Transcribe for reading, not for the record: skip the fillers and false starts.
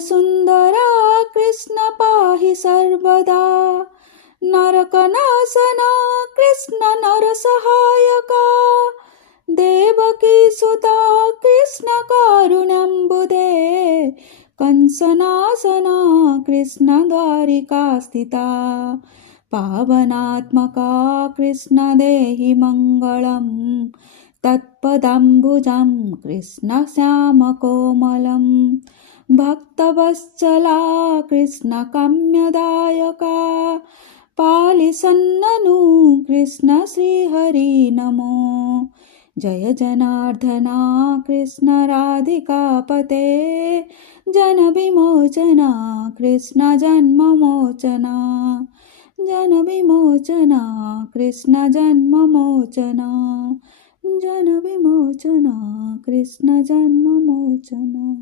श्यामसुन्दरा कृष्ण पाहि सर्वदा। नरकनाशना कृष्ण नरसहायका। देवकीसुता कृष्ण कारुण्यम्बुधे। कंसनाशना कृष्ण द्वारिकास्थिता। पावनात्मका कृष्ण देहि मङ्गलम्। तत्पदाम्बुजं कृष्ण श्यामकोमलं। भक्तवत्सला कृष्ण काम्यदायका। पालिसन्ननु कृष्ण श्रीहरि नमो। जय जनार्दना कृष्ण राधिकापते। जनविमोचना कृष्ण जन्ममोचना। जनविमोचना कृष्ण जन्ममोचना। जनविमोचना कृष्ण जन्ममोचना।